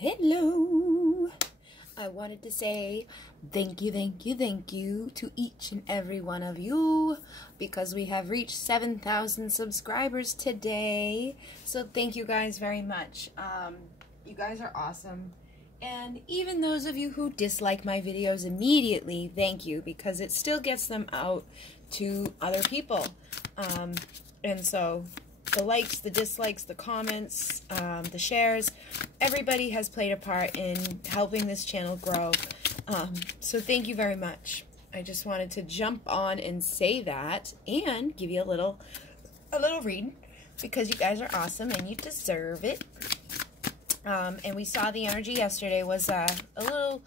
Hello! I wanted to say thank you to each and every one of you because we have reached 7,000 subscribers today. So thank you guys very much. You guys are awesome. And even those of you who dislike my videos immediately, thank you, because it still gets them out to other people. And so the likes, the dislikes, the comments, the shares, everybody has played a part in helping this channel grow. So thank you very much. I just wanted to jump on and say that and give you a little read because you guys are awesome and you deserve it. And we saw the energy yesterday was a little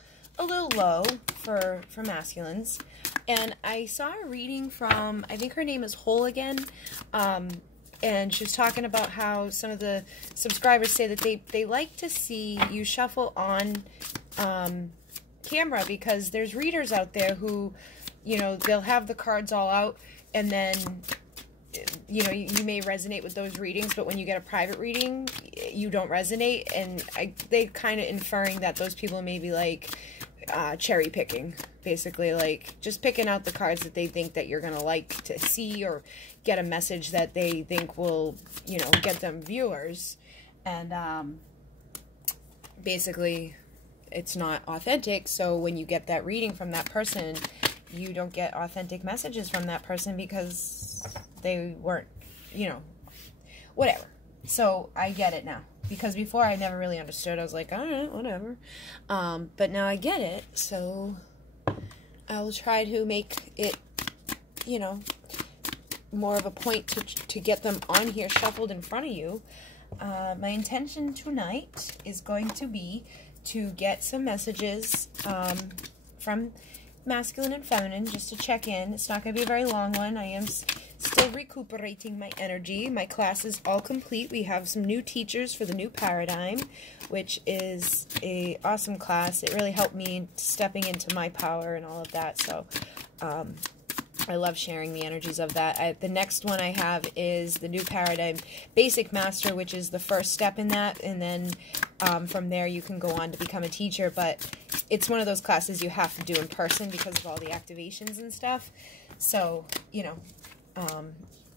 low for masculines. And I saw a reading from, I think her name is Whole Again, and she was talking about how some of the subscribers say that they like to see you shuffle on camera because there's readers out there who, you know, they'll have the cards all out and then, you know, you may resonate with those readings, but when you get a private reading, you don't resonate. And they kind of inferring that those people may be like cherry picking, basically, like just picking out the cards that they think that you're going to like to see or get a message that they think will, you know, get them viewers. And basically, it's not authentic. So when you get that reading from that person, you don't get authentic messages from that person because they weren't, you know, whatever. So I get it now. Because before I never really understood. I was like, all right, whatever. But now I get it. So I will try to make it, you know, more of a point to get them on here shuffled in front of you. My intention tonight is going to be to get some messages from masculine and feminine, just to check in. It's not going to be a very long one. I am still recuperating my energy. My class is all complete. We have some new teachers for the new paradigm, which is a awesome class. It really helped me stepping into my power and all of that. So I love sharing the energies of that. The next one I have is the new paradigm basic master, which is the first step in that. And then from there you can go on to become a teacher. But it's one of those classes you have to do in person because of all the activations and stuff. So, you know,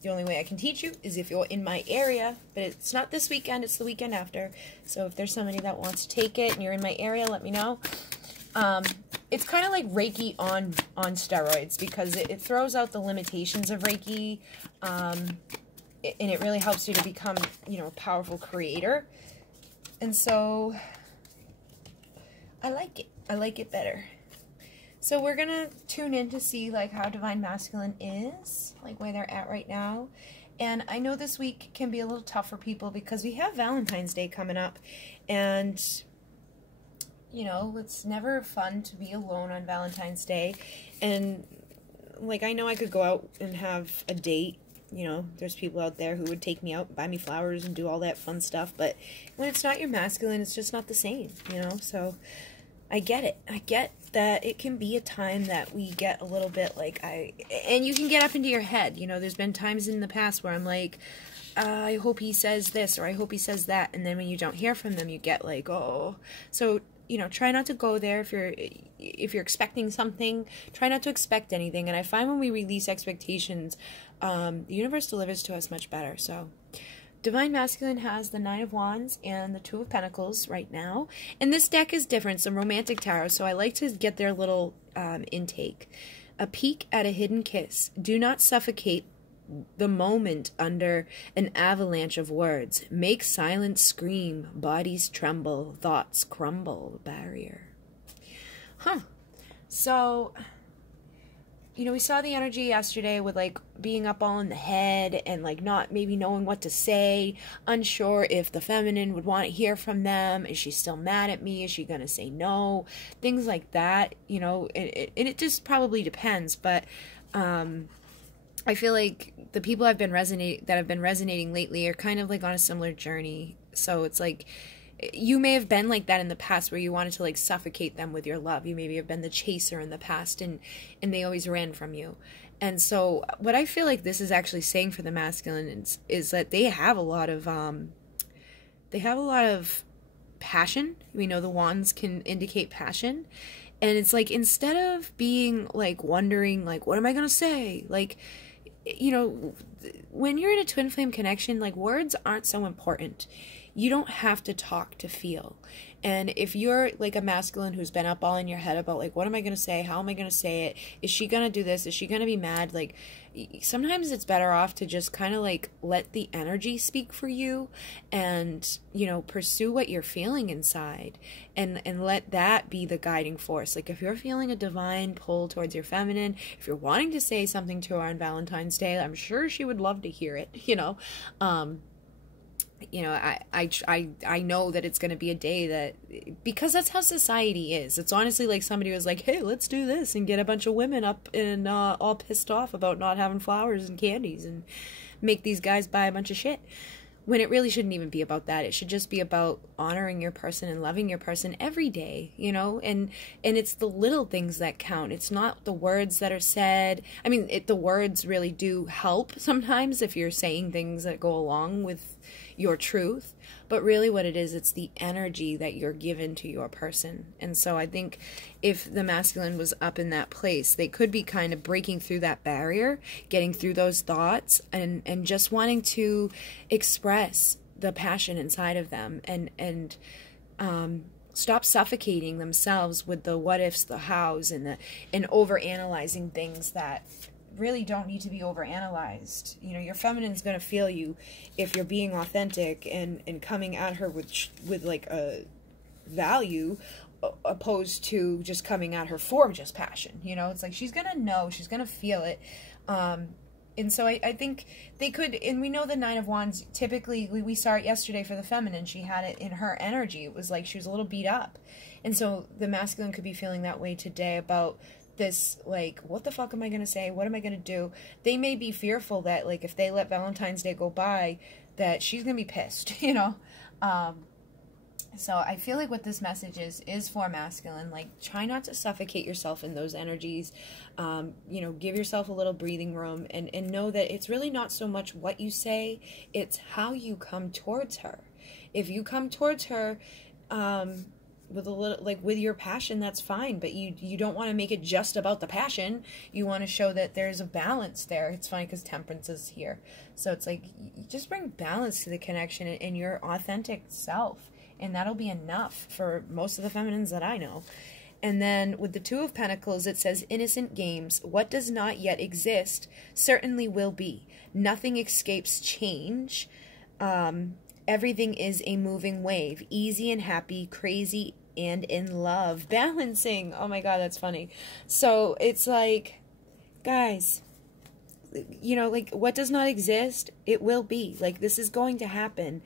the only way I can teach you is if you're in my area, but it's not this weekend, it's the weekend after. So if there's somebody that wants to take it and you're in my area, let me know. It's kind of like Reiki on steroids because it throws out the limitations of Reiki, and it really helps you to become, you know, a powerful creator. And so I like it. I like it better. So we're going to tune in to see, like, how Divine Masculine is, like, where they're at right now. And I know this week can be a little tough for people because we have Valentine's Day coming up. And, you know, it's never fun to be alone on Valentine's Day. And, like, I know I could go out and have a date. You know, there's people out there who would take me out, buy me flowers, and do all that fun stuff. But when it's not your masculine, it's just not the same, you know? So I get it. I get that it can be a time that we get a little bit like, and you can get up into your head. You know, there's been times in the past where I'm like, I hope he says this, or I hope he says that. And then when you don't hear from them, you get like, oh. So, you know, try not to go there if you're expecting something. Try not to expect anything. And I find when we release expectations, the universe delivers to us much better. So Divine Masculine has the Nine of Wands and the Two of Pentacles right now. And this deck is different, some romantic tarot, so I like to get their little intake. A peek at a hidden kiss. Do not suffocate the moment under an avalanche of words. Make silence scream, bodies tremble, thoughts crumble. Barrier. Huh. So, you know, we saw the energy yesterday with, like, being up all in the head and, like, not maybe knowing what to say, unsure if the feminine would want to hear from them. Is she still mad at me? Is she going to say no? Things like that, you know, and it just probably depends. But I feel like the people that have been resonating lately are kind of, like, on a similar journey. So it's like, you may have been like that in the past where you wanted to, like, suffocate them with your love. You maybe have been the chaser in the past and they always ran from you. And so what I feel like this is actually saying for the masculine is that they have a lot of passion. We know the wands can indicate passion. And it's like, instead of being like wondering, like, what am I going to say? Like, you know, when you're in a twin flame connection, like, words aren't so important. You don't have to talk to feel. And if you're like a masculine who's been up all in your head about like, what am I going to say? How am I going to say it? Is she going to do this? Is she going to be mad? Like, sometimes it's better off to just kind of like let the energy speak for you and, you know, pursue what you're feeling inside and let that be the guiding force. Like, if you're feeling a divine pull towards your feminine, if you're wanting to say something to her on Valentine's Day, I'm sure she would love to hear it, you know. You know, I know that it's going to be a day that, because that's how society is. It's honestly like somebody was like, hey, let's do this and get a bunch of women up and all pissed off about not having flowers and candies and make these guys buy a bunch of shit. When it really shouldn't even be about that. It should just be about honoring your person and loving your person every day, you know? And it's the little things that count. It's not the words that are said. I mean, the words really do help sometimes if you're saying things that go along with your truth. But really what it is, it's the energy that you're given to your person. And so I think if the masculine was up in that place, they could be kind of breaking through that barrier, getting through those thoughts, and just wanting to express the passion inside of them, and stop suffocating themselves with the what ifs, the hows, and overanalyzing things that really don't need to be overanalyzed. You know, your feminine's going to feel you if you're being authentic and coming at her with like a value, opposed to just coming at her for just passion. You know, it's like she's going to know, she's going to feel it. And so I think they could, and we know the Nine of Wands, typically, we saw it yesterday for the feminine, she had it in her energy. It was like she was a little beat up. And so the masculine could be feeling that way today about this, like, what the fuck am I going to say? What am I going to do? They may be fearful that, like, if they let Valentine's Day go by, that she's going to be pissed, you know? So I feel like what this message is for masculine. Like, try not to suffocate yourself in those energies. You know, give yourself a little breathing room, and know that it's really not so much what you say, it's how you come towards her. If you come towards her, with a little, like, with your passion, that's fine, but you don't want to make it just about the passion. You want to show that there's a balance there. It's funny because Temperance is here, so it's like, you just bring balance to the connection and your authentic self, and that'll be enough for most of the feminines that I know. And then with the Two of Pentacles, it says, innocent games. What does not yet exist certainly will be. Nothing escapes change. Everything is a moving wave. Easy and happy, crazy and in love. Balancing. Oh my God, that's funny. So it's like, guys, you know, like, what does not exist, it will be. Like, this is going to happen.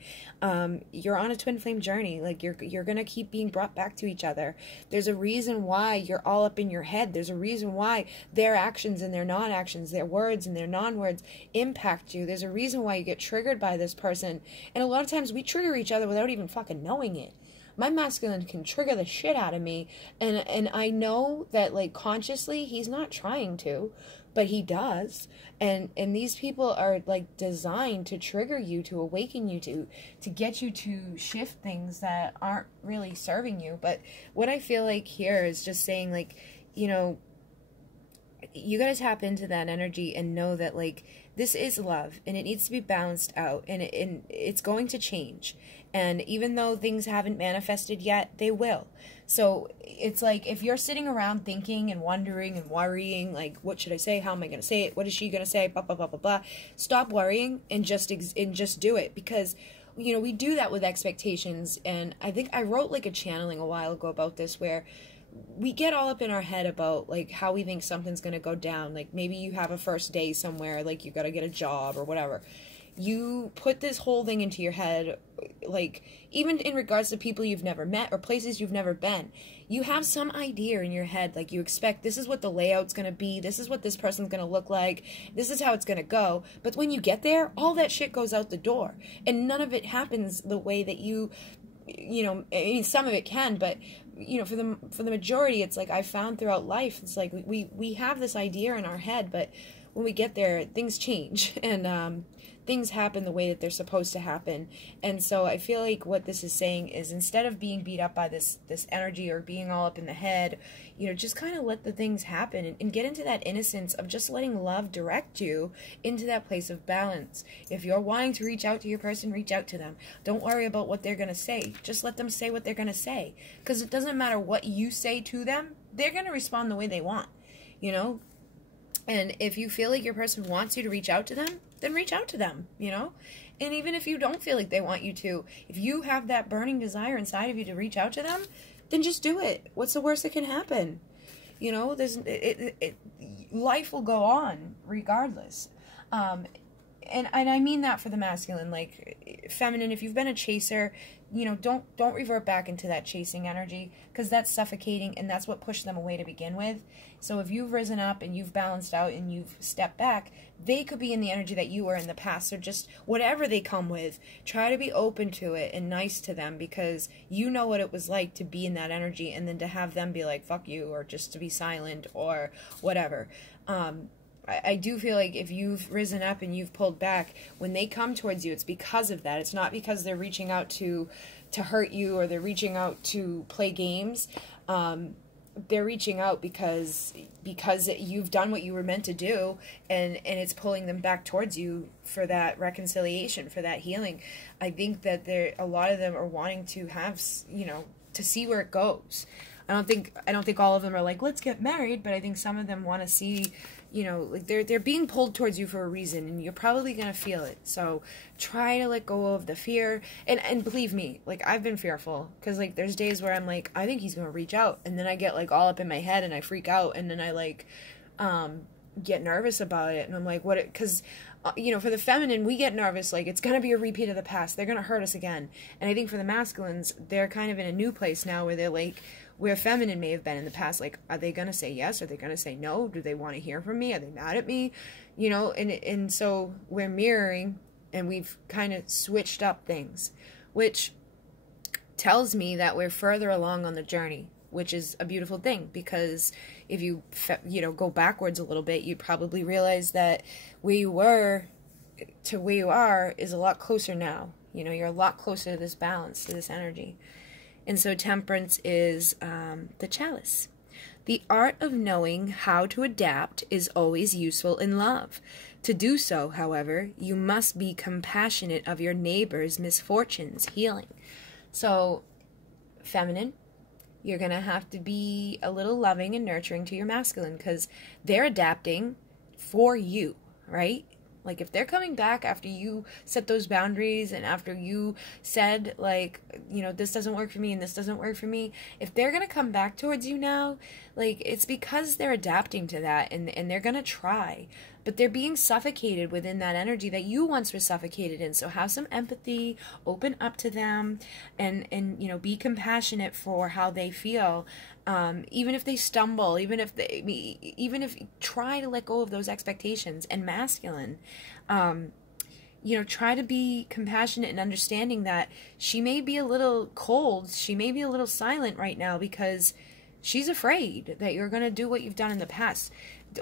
You're on a twin flame journey. Like, you're gonna keep being brought back to each other. There's a reason why you're all up in your head. There's a reason why their actions and their non-actions, their words and their non-words impact you. There's a reason why you get triggered by this person. And a lot of times we trigger each other without even fucking knowing it. My masculine can trigger the shit out of me, and I know that, like, consciously he's not trying to, but he does. And these people are, like, designed to trigger you, to awaken you, to get you to shift things that aren't really serving you. But what I feel like here is just saying, like, you know, you gotta tap into that energy and know that, like, this is love, and it needs to be balanced out, and it's going to change. And even though things haven't manifested yet, they will. So it's like, if you're sitting around thinking and wondering and worrying, like, what should I say? How am I going to say it? What is she going to say? Blah, blah, blah, blah, blah. Stop worrying and just do it. Because, you know, we do that with expectations. And I think I wrote, like, a channeling a while ago about this, where we get all up in our head about, like, how we think something's going to go down. Like, maybe you have a first day somewhere, like, you got to get a job or whatever. You put this whole thing into your head, like, even in regards to people you've never met or places you've never been. You have some idea in your head, like, you expect this is what the layout's going to be, this is what this person's going to look like, this is how it's going to go. But when you get there, all that shit goes out the door. And none of it happens the way that you know, I mean, some of it can, but, you know, for the majority, it's like, I've found throughout life, it's like we have this idea in our head, but when we get there, things change. And things happen the way that they're supposed to happen. And so I feel like what this is saying is, instead of being beat up by this energy or being all up in the head, you know, just kind of let the things happen and get into that innocence of just letting love direct you into that place of balance. If you're wanting to reach out to your person, reach out to them. Don't worry about what they're going to say. Just let them say what they're going to say. Because it doesn't matter what you say to them, they're going to respond the way they want, you know? And if you feel like your person wants you to reach out to them, then reach out to them, you know? And even if you don't feel like they want you to, if you have that burning desire inside of you to reach out to them, then just do it. What's the worst that can happen? You know, life will go on regardless. And I mean that for the masculine. Like, feminine, if you've been a chaser, you know, don't revert back into that chasing energy, because that's suffocating, and that's what pushed them away to begin with. So if you've risen up and you've balanced out and you've stepped back, they could be in the energy that you were in the past. So just whatever they come with, try to be open to it and nice to them, because you know what it was like to be in that energy, and then to have them be like, fuck you, or just to be silent or whatever. I do feel like if you've risen up and you've pulled back, when they come towards you, it's because of that. It's not because they're reaching out to hurt you, or they're reaching out to play games. They're reaching out because you've done what you were meant to do, and it's pulling them back towards you for that reconciliation, for that healing. I think that a lot of them are wanting to have, you know, to see where it goes. I don't think all of them are like, let's get married, but I think some of them want to see, you know, like they're being pulled towards you for a reason, and you're probably going to feel it. So try to let go of the fear. And believe me, like, I've been fearful, because like there's days where I'm like, I think he's going to reach out, and then I get like all up in my head and I freak out, and then I like get nervous about it, and I'm like, what? Because you know, for the feminine, we get nervous, like it's going to be a repeat of the past, they're going to hurt us again. And I think for the masculines, they're kind of in a new place now, where they're like, where feminine may have been in the past, like, are they going to say yes? Are they going to say no? Do they want to hear from me? Are they mad at me? You know, and so we're mirroring, and we've kind of switched up things, which tells me that we're further along on the journey, which is a beautiful thing, because if you know, go backwards a little bit, you'd probably realize that where you were to where you are is a lot closer now. You know, you're a lot closer to this balance, to this energy. And so temperance is the chalice. The art of knowing how to adapt is always useful in love. To do so, however, you must be compassionate of your neighbor's misfortunes, healing. So, feminine, you're going to have to be a little loving and nurturing to your masculine, because they're adapting for you, right? Like, if they're coming back after you set those boundaries, and after you said, like, you know, this doesn't work for me and this doesn't work for me, if they're going to come back towards you now, like, it's because they're adapting to that, and they're going to try. But they're being suffocated within that energy that you once were suffocated in. So have some empathy, open up to them, and you know, be compassionate for how they feel. Even if they stumble, even if try to let go of those expectations. And masculine, you know, try to be compassionate and understanding that she may be a little cold, she may be a little silent right now, because she's afraid that you're going to do what you've done in the past.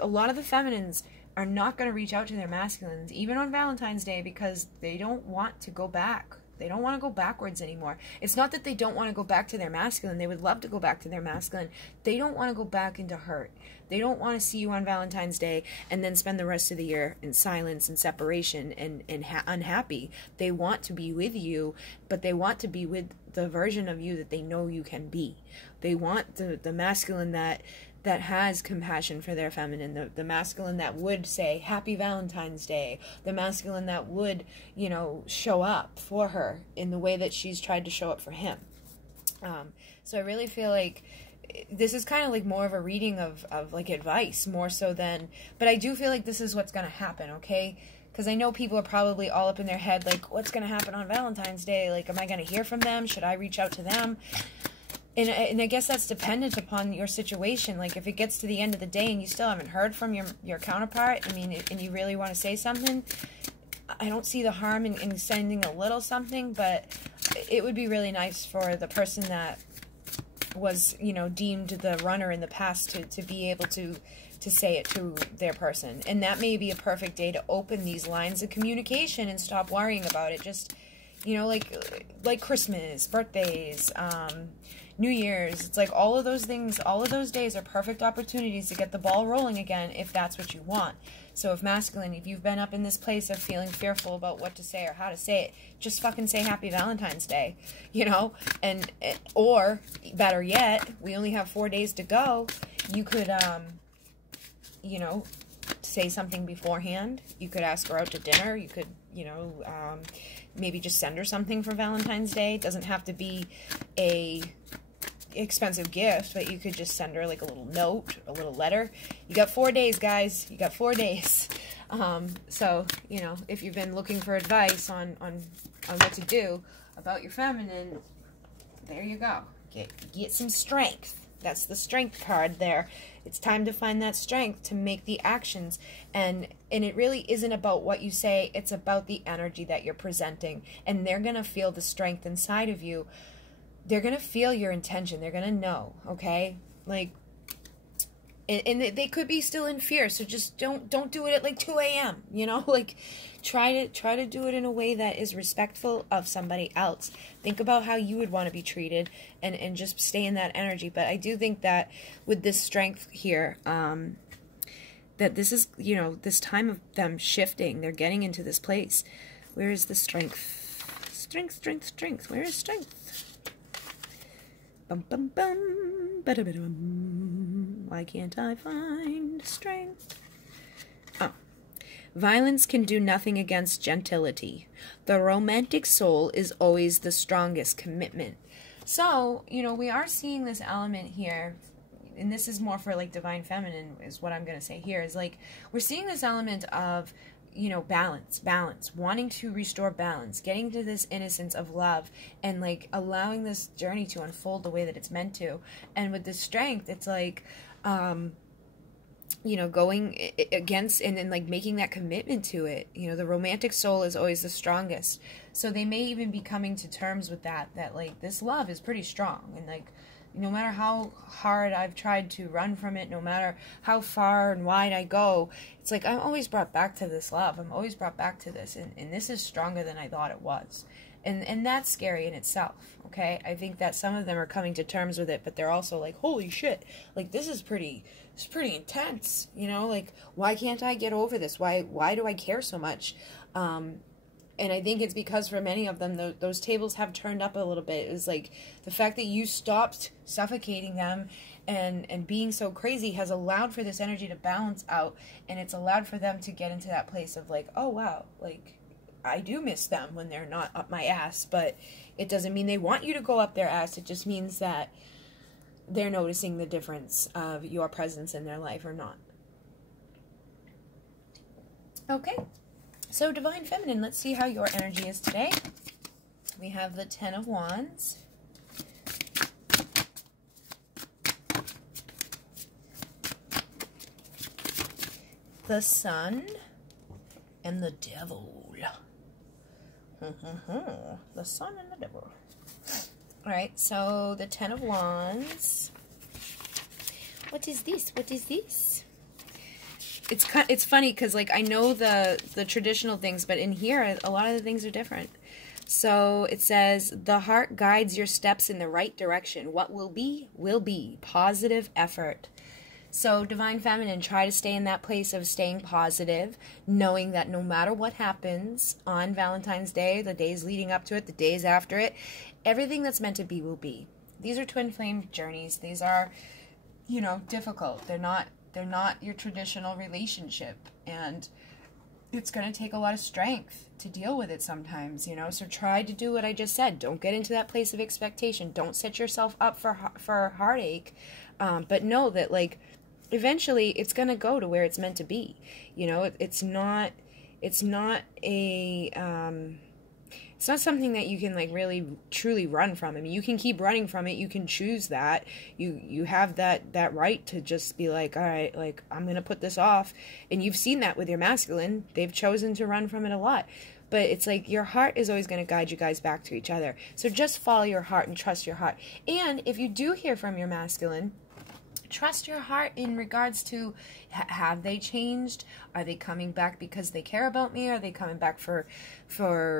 A lot of the feminines are not going to reach out to their masculines, even on Valentine's Day, because they don't want to go back. They don't want to go backwards anymore. It's not that they don't want to go back to their masculine. They would love to go back to their masculine. They don't want to go back into hurt. They don't want to see you on Valentine's Day and then spend the rest of the year in silence and separation and unhappy. They want to be with you, but they want to be with the version of you that they know you can be. They want the masculine that has compassion for their feminine, the masculine that would say Happy Valentine's Day, the masculine that would, you know, show up for her in the way that she's tried to show up for him. So I really feel like this is kind of like more of a reading of like advice, more so than, but I do feel like this is what's going to happen, okay? Because I know people are probably all up in their head, like, what's going to happen on Valentine's Day? Like, am I going to hear from them? Should I reach out to them? And I guess that's dependent upon your situation. Like, if it gets to the end of the day and you still haven't heard from your counterpart, I mean, and you really want to say something, I don't see the harm in sending a little something, but it would be really nice for the person that was, you know, deemed the runner in the past to be able to say it to their person. And that may be a perfect day to open these lines of communication and stop worrying about it. Just, you know, like Christmas, birthdays, New Year's. It's like all of those things, all of those days are perfect opportunities to get the ball rolling again if that's what you want. So if masculine, if you've been up in this place of feeling fearful about what to say or how to say it, just fucking say Happy Valentine's Day, you know? And or better yet, we only have 4 days to go. You could, you know, say something beforehand. You could ask her out to dinner. You could, you know, maybe just send her something for Valentine's Day. It doesn't have to be a expensive gift, but you could just send her like a little note, a little letter. You got 4 days, guys. You got 4 days. So, you know, if you've been looking for advice on what to do about your feminine, there you go. Get some strength. That's the strength card there. It's time to find that strength to make the actions. And it really isn't about what you say. It's about the energy that you're presenting. And they're going to feel the strength inside of you. They're going to feel your intention. They're going to know, okay? Like, and they could be still in fear. So just don't do it at like 2 a.m., you know? Like, try to do it in a way that is respectful of somebody else. Think about how you would want to be treated and just stay in that energy. But I do think that with this strength here, that this is, you know, this time of them shifting, they're getting into this place. Where is the strength? Strength. Where is strength? Bum, bum, bum, ba-da-ba-da-bum. Why can't I find strength? Oh. Violence can do nothing against gentility. The romantic soul is always the strongest commitment. So, you know, we are seeing this element here, and this is more for like divine feminine is what I'm going to say here, is like we're seeing this element of, you know, balance, wanting to restore balance, getting to this innocence of love, and like allowing this journey to unfold the way that it's meant to. And with this strength, it's like, you know, going against and then like making that commitment to it. You know, the romantic soul is always the strongest. So they may even be coming to terms with that like this love is pretty strong, and like, no matter how hard I've tried to run from it, no matter how far and wide I go, it's like I'm always brought back to this love. I'm always brought back to this, and this is stronger than I thought it was. And that's scary in itself, okay? I think that some of them are coming to terms with it, but they're also like, holy shit, like this is pretty intense, you know? Like, why can't I get over this? Why do I care so much? And I think it's because for many of them, those tables have turned up a little bit. It was like the fact that you stopped suffocating them and being so crazy has allowed for this energy to balance out. And it's allowed for them to get into that place of like, oh, wow, like I do miss them when they're not up my ass. But it doesn't mean they want you to go up their ass. It just means that they're noticing the difference of your presence in their life or not. Okay. So, Divine Feminine, let's see how your energy is today. We have the 10 of Wands. The Sun. And the Devil. The Sun and the Devil. Alright, so the 10 of Wands. What is this? What is this? It's funny because like I know the traditional things, but in here a lot of the things are different. So it says the heart guides your steps in the right direction. What will be positive effort. So Divine Feminine, try to stay in that place of staying positive, knowing that no matter what happens on Valentine's Day, the days leading up to it, the days after it, everything that's meant to be will be. These are twin flame journeys. These are, you know, difficult. They're not your traditional relationship, and it's going to take a lot of strength to deal with it sometimes, you know. So try to do what I just said. Don't get into that place of expectation. Don't set yourself up for heartache, but know that like eventually it's going to go to where it's meant to be. You know, it's not something that you can like really truly run from. I mean, you can keep running from it. You can choose that. You have that right to just be like, all right, like I'm going to put this off. And you've seen that with your masculine. They've chosen to run from it a lot. but it's like your heart is always going to guide you guys back to each other. So just follow your heart and trust your heart. And if you do hear from your masculine, trust your heart in regards to, have they changed? Are they coming back because they care about me? Are they coming back for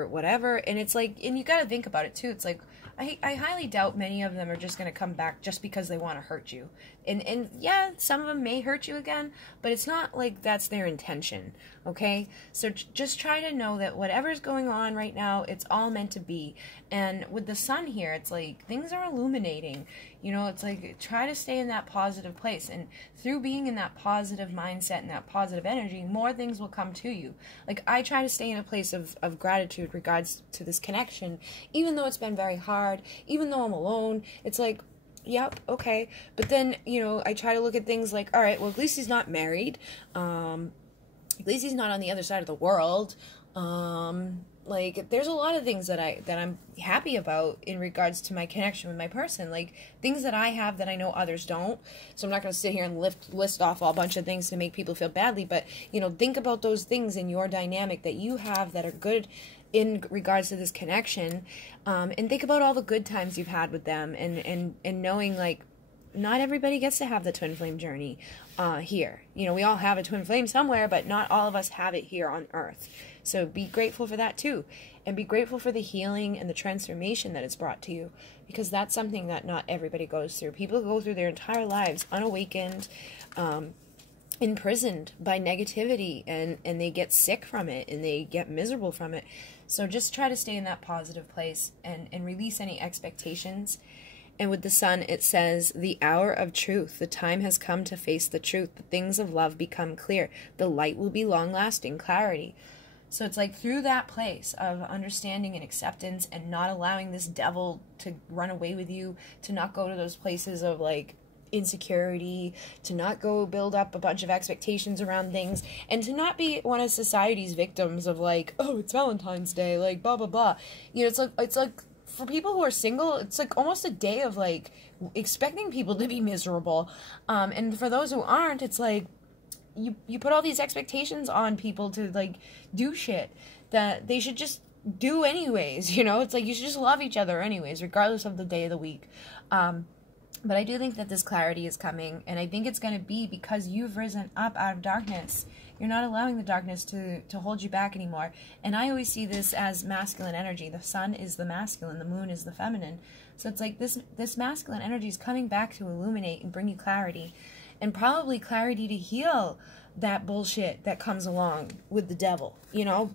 whatever? And it's like, and you got to think about it too. It's like, I highly doubt many of them are just going to come back just because they want to hurt you. And yeah, some of them may hurt you again, but it's not like that's their intention, okay? So just try to know that whatever's going on right now, it's all meant to be. And with the sun here, it's like things are illuminating. You know, it's like try to stay in that positive place. And through being in that positive mindset and that positive energy, more things will come to you. Like I try to stay in a place of gratitude regards to this connection, even though it's been very hard, even though I'm alone. It's like, yep, okay. But then, you know, I try to look at things like, all right, well, at least he's not married. At least he's not on the other side of the world. Like, there's a lot of things that I'm happy about in regards to my connection with my person. Like, things that I have that I know others don't. So I'm not going to sit here and list off a bunch of things to make people feel badly. But, you know, think about those things in your dynamic that you have that are good in regards to this connection. And think about all the good times you've had with them. And knowing, like, not everybody gets to have the twin flame journey here. You know, we all have a twin flame somewhere, but not all of us have it here on Earth. So be grateful for that too. And be grateful for the healing and the transformation that it's brought to you. Because that's something that not everybody goes through. People go through their entire lives unawakened, imprisoned by negativity, and they get sick from it, and they get miserable from it. So just try to stay in that positive place and release any expectations. And with the sun, it says, the hour of truth. The time has come to face the truth. The things of love become clear. The light will be long-lasting clarity. So it's like through that place of understanding and acceptance and not allowing this devil to run away with you, to not go to those places of like insecurity, to not go build up a bunch of expectations around things, and to not be one of society's victims of like, oh, it's Valentine's Day, like blah, blah, blah. You know, it's like for people who are single, it's like almost a day of like expecting people to be miserable. And for those who aren't, it's like, you put all these expectations on people to like do shit that they should just do anyways, you know? It's like you should just love each other anyways, regardless of the day of the week. But I do think that this clarity is coming, and I think it's going to be because you've risen up out of darkness. You're not allowing the darkness to hold you back anymore. And I always see this as masculine energy. The sun is the masculine, the moon is the feminine. So it's like this masculine energy is coming back to illuminate and bring you clarity. And probably clarity to heal that bullshit that comes along with the devil, you know?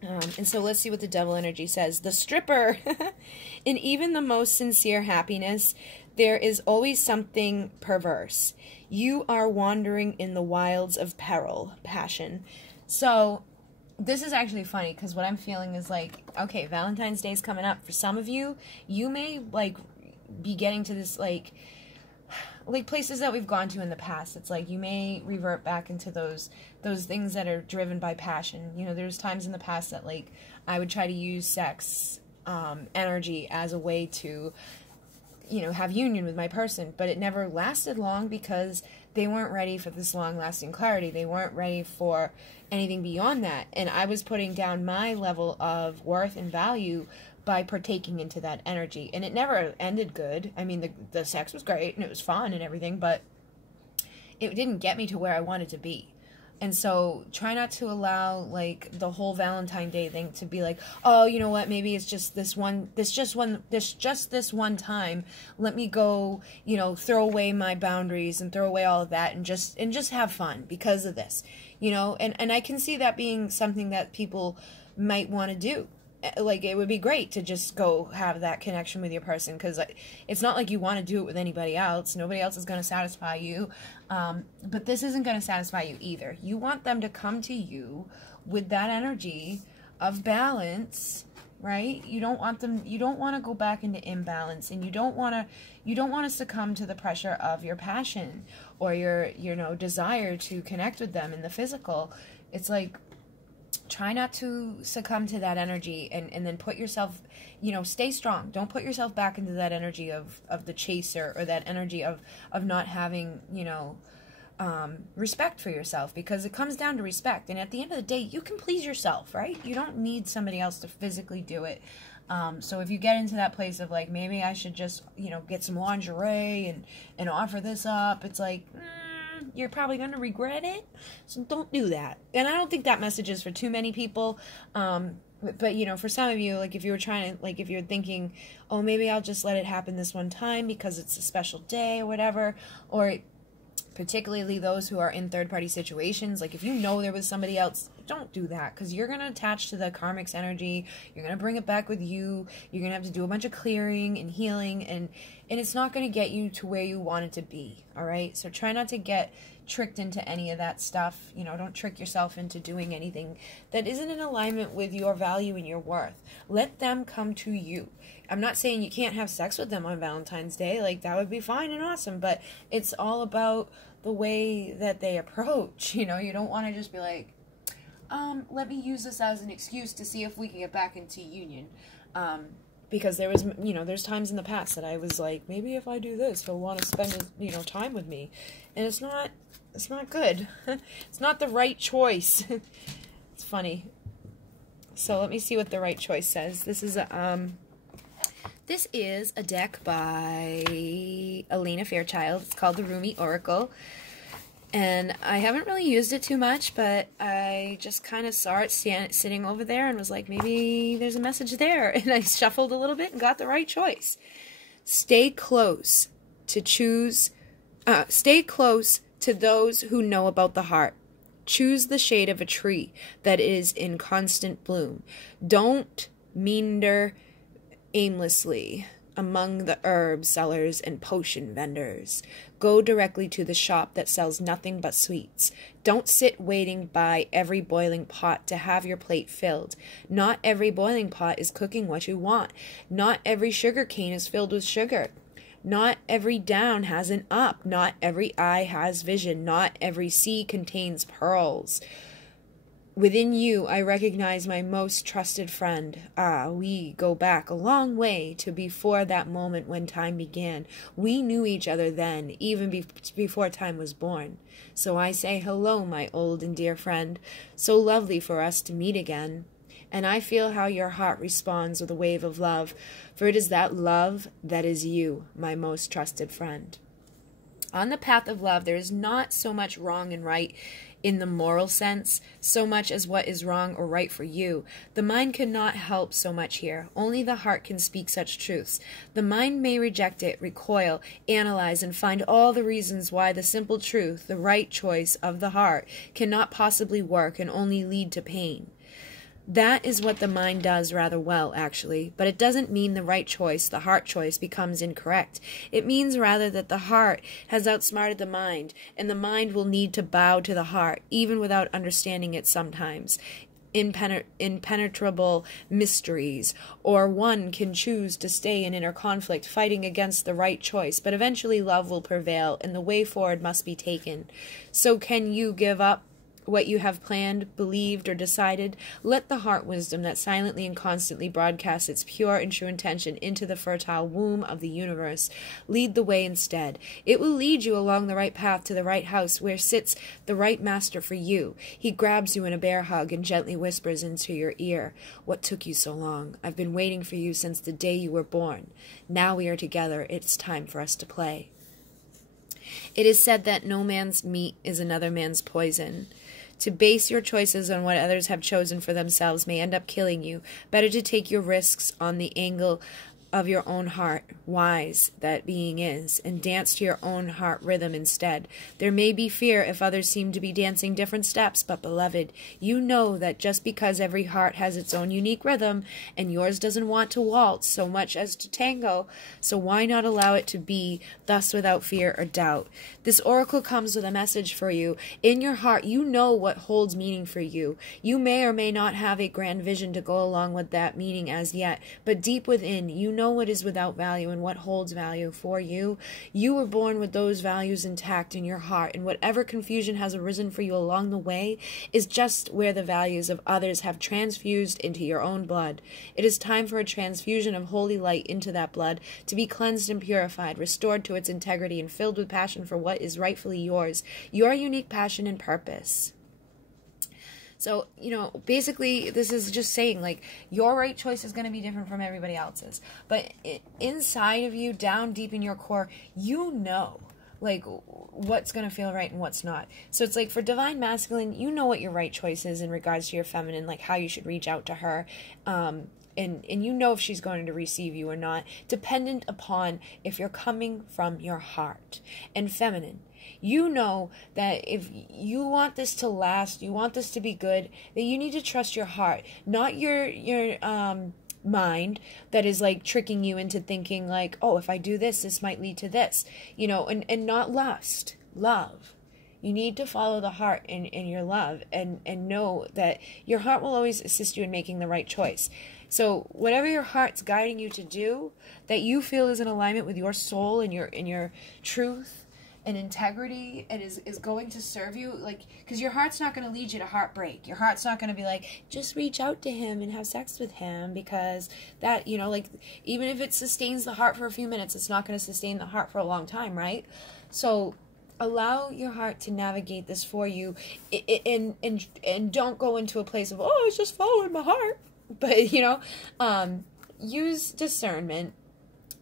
And so let's see what the devil energy says. The stripper. In even the most sincere happiness, there is always something perverse. You are wandering in the wilds of peril, passion. So this is actually funny because what I'm feeling is like, okay, Valentine's Day is coming up. For some of you, you may like be getting to this like places that we've gone to in the past. It's like you may revert back into those things that are driven by passion. You know, there's times in the past that like I would try to use sex energy as a way to, you know, have union with my person, but it never lasted long because they weren't ready for this long-lasting clarity. They weren't ready for anything beyond that. And I was putting down my level of worth and value by partaking into that energy. And it never ended good. I mean, the sex was great and it was fun and everything, but it didn't get me to where I wanted to be. And so try not to allow like the whole Valentine Day thing to be like, oh, you know what, maybe it's just this one time. Let me go, you know, throw away my boundaries and throw away all of that and just have fun because of this, you know? And I can see that being something that people might want to do. Like, it would be great to just go have that connection with your person, because it's not like you want to do it with anybody else. Nobody else is going to satisfy you. But this isn't going to satisfy you either. You want them to come to you with that energy of balance, right? You don't want to go back into imbalance, and you don't want to succumb to the pressure of your passion or your, you know, desire to connect with them in the physical. It's like, try not to succumb to that energy, and then put yourself, you know, stay strong. Don't put yourself back into that energy of the chaser, or that energy of not having, you know, respect for yourself, because it comes down to respect. And at the end of the day, you can please yourself, right? You don't need somebody else to physically do it. So if you get into that place of like, maybe I should just, get some lingerie and offer this up, it's like, you're probably going to regret it. So don't do that. And I don't think that message is for too many people. But for some of you, like if you were trying to, like if you're thinking, oh, maybe I'll just let it happen this one time because it's a special day or whatever, or particularly those who are in third-party situations, like if you know there was somebody else, don't do that, because you're going to attach to the karmic's energy, you're going to bring it back with you, you're going to have to do a bunch of clearing and healing, and it's not going to get you to where you want it to be, all right? So try not to get tricked into any of that stuff. Don't trick yourself into doing anything that isn't in alignment with your value and your worth. Let them come to you. I'm not saying you can't have sex with them on Valentine's Day, like that would be fine and awesome, but it's all about the way that they approach. You don't want to just be like, let me use this as an excuse to see if we can get back into union. Because there was, there's times in the past that I was like, maybe if I do this, he'll want to spend, time with me. And it's not good. It's not the right choice. It's funny. So let me see what the right choice says. This is a deck by Elena Fairchild. It's called the Rumi Oracle. And I haven't really used it too much, but I just kind of saw it sitting over there and was like, maybe there's a message there. And I shuffled a little bit and got the right choice. Stay close to those who know about the heart. Choose the shade of a tree that is in constant bloom. Don't meander aimlessly among the herb sellers and potion vendors. Go directly to the shop that sells nothing but sweets. Don't sit waiting by every boiling pot to have your plate filled. Not every boiling pot is cooking what you want. Not every sugar cane is filled with sugar. Not every down has an up. Not every eye has vision. Not every sea contains pearls. Within you, I recognize my most trusted friend. We go back a long way to before that moment when time began. We knew each other then, even before time was born. So I say hello, my old and dear friend. So lovely for us to meet again. And I feel how your heart responds with a wave of love, for it is that love that is you, my most trusted friend. On the path of love, there is not so much wrong and right in the moral sense, so much as what is wrong or right for you. The mind cannot help so much here. Only the heart can speak such truths. The mind may reject it, recoil, analyze, and find all the reasons why the simple truth, the right choice of the heart, cannot possibly work and only lead to pain. That is what the mind does rather well, actually, but it doesn't mean the right choice, the heart choice, becomes incorrect. It means rather that the heart has outsmarted the mind, and the mind will need to bow to the heart, even without understanding it sometimes. Impenetrable mysteries, or one can choose to stay in inner conflict, fighting against the right choice, but eventually love will prevail, and the way forward must be taken. So can you give up what you have planned, believed, or decided? Let the heart wisdom that silently and constantly broadcasts its pure and true intention into the fertile womb of the universe lead the way instead. It will lead you along the right path to the right house where sits the right master for you. He grabs you in a bear hug and gently whispers into your ear, "What took you so long? I've been waiting for you since the day you were born. Now we are together. It's time for us to play." It is said that no man's meat is another man's poison. To base your choices on what others have chosen for themselves may end up killing you. Better to take your risks on the angle of your own heart, wise that being is, and dance to your own heart rhythm instead. There may be fear if others seem to be dancing different steps, but beloved, you know that just because every heart has its own unique rhythm, and yours doesn't want to waltz so much as to tango, so why not allow it to be, thus without fear or doubt? This oracle comes with a message for you. In your heart, you know what holds meaning for you. You may or may not have a grand vision to go along with that meaning as yet, but deep within, you know know what is without value and what holds value for you. You were born with those values intact in your heart, and whatever confusion has arisen for you along the way is just where the values of others have transfused into your own blood. It is time for a transfusion of holy light into that blood, to be cleansed and purified, restored to its integrity, and filled with passion for what is rightfully yours, your unique passion and purpose. So, you know, basically this is just saying, like, your right choice is going to be different from everybody else's. But inside of you, down deep in your core, you know, like, what's going to feel right and what's not. So it's like, for Divine Masculine, you know what your right choice is in regards to your feminine, like how you should reach out to her. And you know if she's going to receive you or not, dependent upon if you're coming from your heart. And feminine, you know that if you want this to last, you want this to be good, that you need to trust your heart, not your mind that is like tricking you into thinking like, oh, if I do this, this might lead to this, you know, and not lust, love. You need to follow the heart in your love, and know that your heart will always assist you in making the right choice. So whatever your heart's guiding you to do, that you feel is in alignment with your soul and your truth and integrity, and is going to serve you, like, because your heart's not going to lead you to heartbreak. Your heart's not going to be like, just reach out to him and have sex with him, because that, you know, like, even if it sustains the heart for a few minutes, it's not going to sustain the heart for a long time, right? So allow your heart to navigate this for you, and don't go into a place of, oh, I was just following my heart. But, you know, use discernment.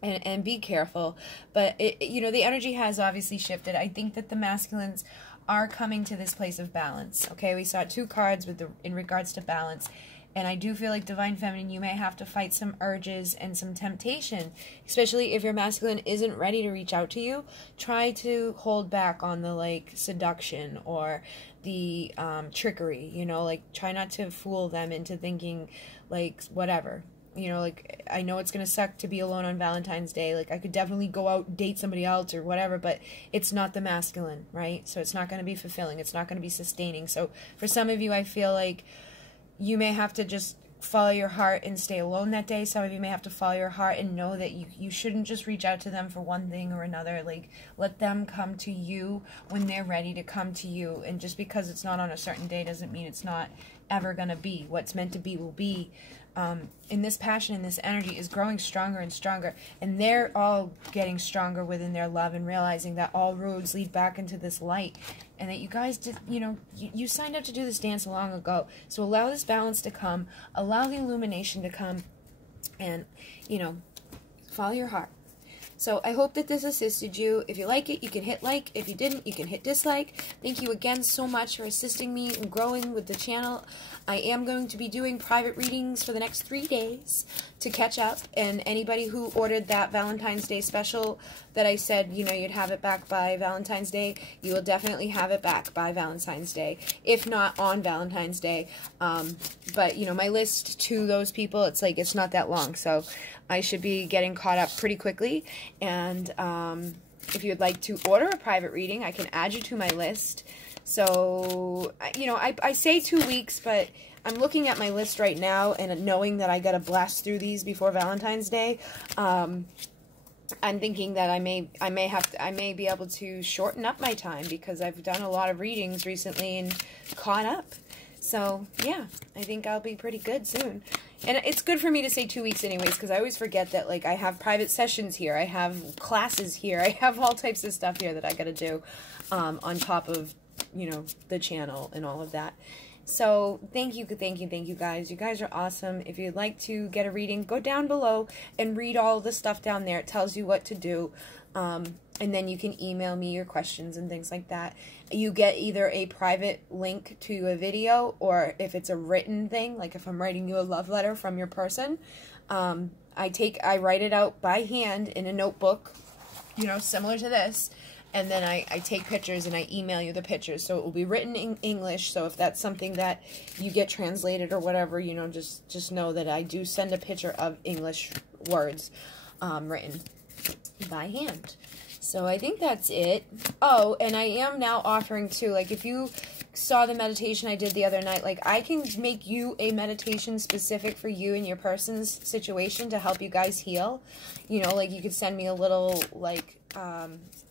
And be careful. But, you know, the energy has obviously shifted. I think that the masculines are coming to this place of balance. Okay, we saw 2 cards in regards to balance. And I do feel like Divine Feminine, you may have to fight some urges and some temptation. Especially if your masculine isn't ready to reach out to you. Try to hold back on the, like, seduction or the trickery. You know, like, try not to fool them into thinking, like, whatever. You know, like, I know it's going to suck to be alone on Valentine's Day. Like, I could definitely go out, date somebody else or whatever, but it's not the masculine, right? So it's not going to be fulfilling. It's not going to be sustaining. So for some of you, I feel like you may have to just follow your heart and stay alone that day. Some of you may have to follow your heart and know that you shouldn't just reach out to them for one thing or another. Like, let them come to you when they're ready to come to you. And just because it's not on a certain day doesn't mean it's not ever going to be. What's meant to be will be. And this passion and this energy is growing stronger and stronger, and they're all getting stronger within their love and realizing that all roads lead back into this light, and that you guys did, you know, you signed up to do this dance long ago. So allow this balance to come, allow the illumination to come, and, you know, follow your heart. So I hope that this assisted you. If you like it, you can hit like. If you didn't, you can hit dislike. Thank you again so much for assisting me in growing with the channel. I am going to be doing private readings for the next 3 days to catch up. And anybody who ordered that Valentine's Day special that I said, you know, you'd have it back by Valentine's Day, you will definitely have it back by Valentine's Day. If not on Valentine's Day. But, you know, my list to those people, it's like, it's not that long. So I should be getting caught up pretty quickly. And if you'd like to order a private reading, I can add you to my list. So, you know, I say 2 weeks, but I'm looking at my list right now and knowing that I got to blast through these before Valentine's Day. I'm thinking that I may be able to shorten up my time because I've done a lot of readings recently and caught up. So, yeah, I think I'll be pretty good soon. And it's good for me to say 2 weeks anyways, because I always forget that, like, I have private sessions here, I have classes here, I have all types of stuff here that I got to do on top of, you know, the channel and all of that. So, thank you guys. You guys are awesome. If you'd like to get a reading, go down below and read all the stuff down there. It tells you what to do. And then you can email me your questions and things like that. You get either a private link to a video, or if it's a written thing, like if I'm writing you a love letter from your person, I write it out by hand in a notebook, you know, similar to this. And then I take pictures and I email you the pictures. So it will be written in English. So if that's something that you get translated or whatever, you know, just know that I do send a picture of English words written by hand. So I think that's it. Oh, and I am now offering too, like, if you saw the meditation I did the other night, like, I can make you a meditation specific for you and your person's situation to help you guys heal. You know, like, you could send me a little, like,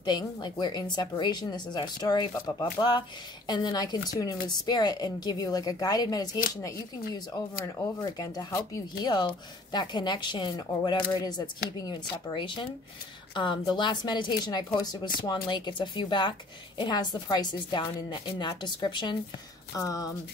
thing, like, we're in separation, this is our story, blah, blah, blah, blah, and then I can tune in with spirit and give you, like, a guided meditation that you can use over and over again to help you heal that connection or whatever it is that's keeping you in separation. The last meditation I posted was Swan Lake. It's a few back. It has the prices down in that description. And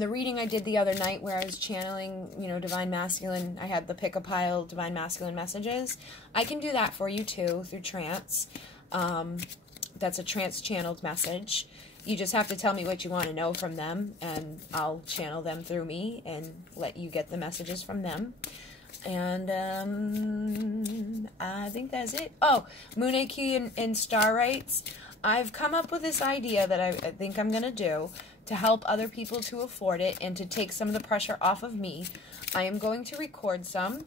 the reading I did the other night where I was channeling, you know, Divine Masculine, I had the pick a pile Divine Masculine messages. I can do that for you too through Trance. That's a Trance channeled message. You just have to tell me what you want to know from them, and I'll channel them through me and let you get the messages from them. And I think that's it. Oh, Moon AQ and Star Rights. I've come up with this idea that I think I'm going to do to help other people to afford it and to take some of the pressure off of me. I am going to record some,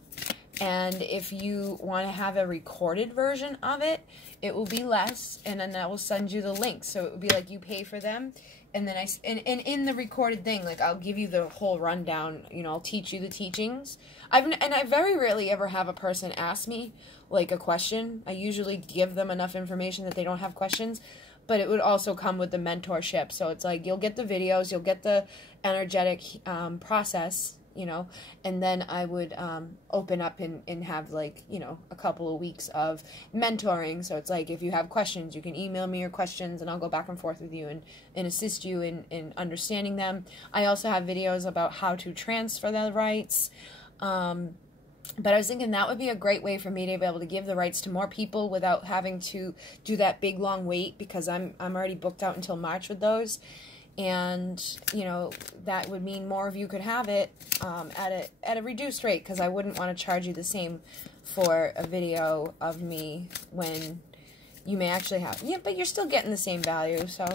and if you want to have a recorded version of it, it will be less, and then I will send you the link. So it would be like you pay for them, and then and in the recorded thing, like, I'll give you the whole rundown. You know, I'll teach you the teachings. I very rarely ever have a person ask me, like, a question. I usually give them enough information that they don't have questions, but it would also come with the mentorship. So it's like, you'll get the videos, you'll get the energetic process, you know, and then I would open up and have, like, you know, a couple of weeks of mentoring. So it's like, if you have questions, you can email me your questions, and I'll go back and forth with you and assist you in understanding them. I also have videos about how to transfer the rights. But I was thinking that would be a great way for me to be able to give the rights to more people without having to do that big long wait, because I'm already booked out until March with those. And, you know, that would mean more of you could have it at a reduced rate, because I wouldn't want to charge you the same for a video of me when you may actually have, yeah, but you're still getting the same value. So,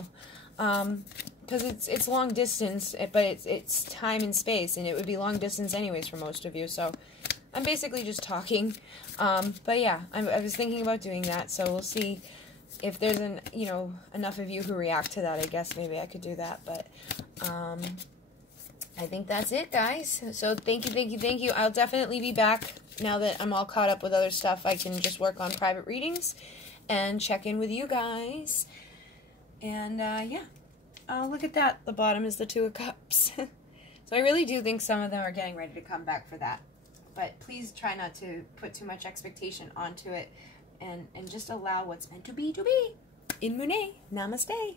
because it's long distance, but it's time and space, and it would be long distance anyways for most of you. So I'm basically just talking. But yeah, I was thinking about doing that. So we'll see if there's enough of you who react to that. I guess maybe I could do that. But I think that's it, guys. So thank you. I'll definitely be back now that I'm all caught up with other stuff. I can just work on private readings and check in with you guys. And yeah. Oh, look at that. The bottom is the Two of Cups. So I really do think some of them are getting ready to come back for that. But please try not to put too much expectation onto it, and just allow what's meant to be in Monet. Namaste.